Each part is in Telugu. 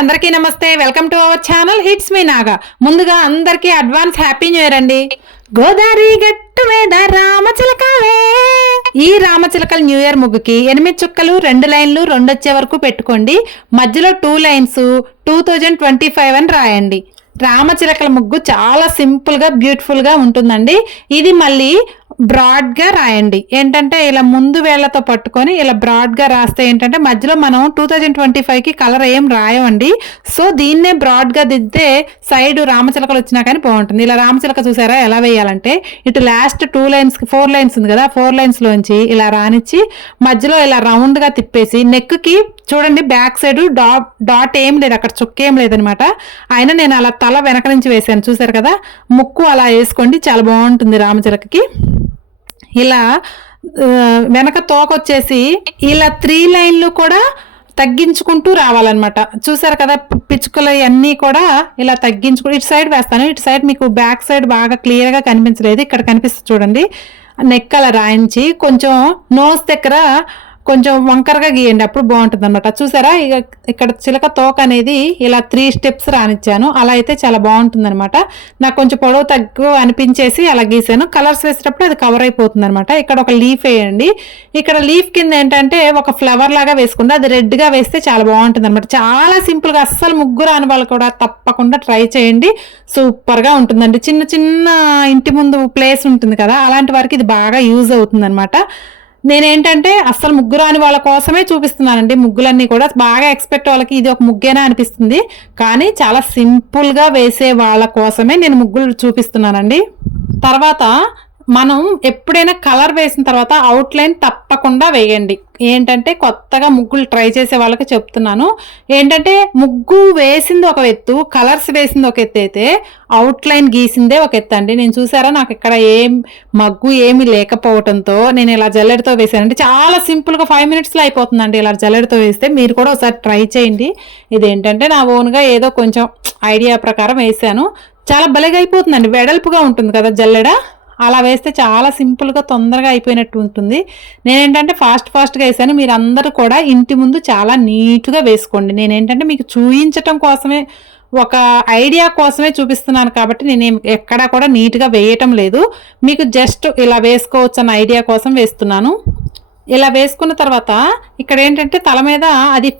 అందరికీ నమస్తే. Welcome to our channel. It's me Naga. ముందుగా అందరికీ అడ్వాన్స్ హ్యాపీ న్యూ ఇయర్ అండి. గోదావరి గట్టు మీద రామచిలకలే. ఈ రామచిలకల న్యూ ఇయర్ ముగ్గుకి 8 చుక్కలు 2 లైన్లు 2 వచ్చే వరకు పెట్టుకోండి. మధ్యలో 2 లైన్స్ 2025 అని రాయండి. రామచిలకల ముగ్గు చాలా సింపుల్ గా బ్యూటిఫుల్ గా ఉంటుందండి. ఇది మళ్ళీ బ్రాడ్ గా రాయండి. ఏంటంటే ఇలా ముందు వేళ్లతో పట్టుకొని ఇలా బ్రాడ్ గా రాస్తే ఏంటంటే మధ్యలో మనం 2025 కి కలర్ ఏం రాయమండి. సో దీన్నే బ్రాడ్ గా దిద్దే సైడ్ రామచిలకలు వచ్చినా కానీ బాగుంటుంది. ఇలా రామచిలక చూసారా ఎలా వేయాలంటే ఇటు లాస్ట్ 2 లైన్స్ 4 లైన్స్ ఉంది కదా, 4 లైన్స్ లోంచి ఇలా రానిచ్చి మధ్యలో ఇలా రౌండ్ గా తిప్పేసి నెక్ కి చూడండి బ్యాక్ సైడ్ డాట్ ఏం లేదు, అక్కడ చుక్కేం లేదనమాట. అయినా నేను అలా తల వెనక నుంచి వేసాను చూసారు కదా. ముక్కు అలా వేసుకోండి, చాలా బాగుంటుంది రామచిలకకి. ఇలా వెనక తోకొచ్చేసి ఇలా 3 లైన్లు కూడా తగ్గించుకుంటూ రావాలన్నమాట. చూసారు కదా పిచ్చుకలు అన్నీ కూడా ఇలా తగ్గించుకుంటూ ఇటు సైడ్ వేస్తాను. ఇటు సైడ్ మీకు బ్యాక్ సైడ్ బాగా క్లియర్గా కనిపించలేదు, ఇక్కడ కనిపిస్తుంది చూడండి. నెక్ అలా రాయించి కొంచెం నోస్ దగ్గర కొంచెం వంకరగా గీయండి, అప్పుడు బాగుంటుంది అనమాట. చూసారా ఇక్కడ చిలక తోక అనేది ఇలా 3 స్టెప్స్ రానిచ్చాను. అలా అయితే చాలా బాగుంటుంది అనమాట. నాకు కొంచెం పొడవు తక్కువ అనిపించేసి అలా గీసాను. కలర్స్ వేసేటప్పుడు అది కవర్ అయిపోతుంది అనమాట. ఇక్కడ ఒక లీఫ్ వేయండి. ఇక్కడ లీఫ్ కింద ఏంటంటే ఒక ఫ్లవర్ లాగా వేసుకుంటే అది రెడ్ గా వేస్తే చాలా బాగుంటుంది అనమాట. చాలా సింపుల్ గా, అస్సలు ముగ్గు రాని వాళ్ళు కూడా తప్పకుండా ట్రై చేయండి. సూపర్ గా ఉంటుందండి. చిన్న చిన్న ఇంటి ముందు ప్లేస్ ఉంటుంది కదా, అలాంటి వారికి ఇది బాగా యూజ్ అవుతుంది అనమాట. నేనేంటంటే అస్సలు ముగ్గు రాని వాళ్ళ కోసమే చూపిస్తున్నానండి. ముగ్గులన్నీ కూడా బాగా ఎక్స్పెక్ట్ వాళ్ళకి ఇది ఒక ముగ్గేనా అనిపిస్తుంది, కానీ చాలా సింపుల్ గా వేసే వాళ్ళ కోసమే నేను ముగ్గులు చూపిస్తున్నానండి. తర్వాత మనం ఎప్పుడైనా కలర్ వేసిన తర్వాత అవుట్లైన్ తప్పకుండా వేయండి. ఏంటంటే కొత్తగా ముగ్గులు ట్రై చేసే వాళ్ళకి చెప్తున్నాను. ఏంటంటే ముగ్గు వేసింది ఒక ఎత్తు, కలర్స్ వేసింది ఒక ఎత్తు అయితే అవుట్లైన్ గీసిందే ఒక ఎత్తు అండి. నేను చూసారా నాకు ఇక్కడ మగ్గు ఏమి లేకపోవడంతో నేను ఇలా జల్లెడతో వేసానంటే చాలా సింపుల్గా 5 minutesలో అయిపోతుందండి. ఇలా జల్లెడతో వేస్తే మీరు కూడా ఒకసారి ట్రై చేయండి. ఇదేంటంటే నా ఓన్గా ఏదో కొంచెం ఐడియా ప్రకారం వేసాను. చాలా భలేగా అయిపోతుందండి. వెడల్పుగా ఉంటుంది కదా జల్లెడ, అలా వేస్తే చాలా సింపుల్గా తొందరగా అయిపోయినట్టు ఉంటుంది. నేనేంటంటే ఫాస్ట్గా వేసాను. మీరు అందరూ కూడా ఇంటి ముందు చాలా నీట్గా వేసుకోండి. నేనేంటంటే మీకు చూపించటం కోసమే, ఒక ఐడియా కోసమే చూపిస్తున్నాను కాబట్టి నేను ఎక్కడా కూడా నీట్గా వేయటం లేదు. మీకు జస్ట్ ఇలా వేసుకోవచ్చు అన్న ఐడియా కోసం వేస్తున్నాను. ఇలా వేసుకున్న తర్వాత ఇక్కడ ఏంటంటే తల మీద అది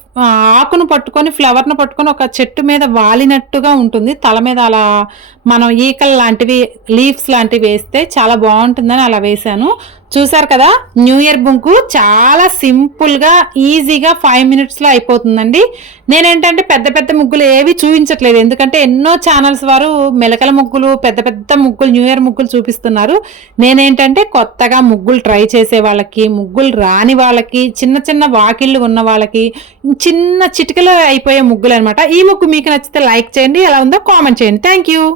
ఆకును పట్టుకొని ఫ్లవర్ను పట్టుకొని ఒక చెట్టు మీద వాలినట్టుగా ఉంటుంది. తల మీద అలా మనం ఈకల్ లాంటివి లీవ్స్ లాంటివి వేస్తే చాలా బాగుంటుందని అలా వేశాను. చూసారు కదా న్యూ ఇయర్ ముగ్గు చాలా సింపుల్గా ఈజీగా 5 minutesలో అయిపోతుందండి. నేనేంటంటే పెద్ద పెద్ద ముగ్గులు ఏవి చూపించట్లేదు, ఎందుకంటే ఎన్నో ఛానల్స్ వారు మెలకల ముగ్గులు పెద్ద పెద్ద ముగ్గులు న్యూ ఇయర్ ముగ్గులు చూపిస్తున్నారు. నేనేంటంటే కొత్తగా ముగ్గులు ట్రై చేసే వాళ్ళకి, ముగ్గులు రాని వాళ్ళకి, చిన్న చిన్న వాకిళ్ళు ఉన్న వాళ్ళకి చిన్న చిటికలో అయిపోయే ముగ్గులు అనమాట. ఈ ముగ్గు మీకు నచ్చితే లైక్ చేయండి, ఎలా ఉందో కామెంట్ చేయండి. Thank you.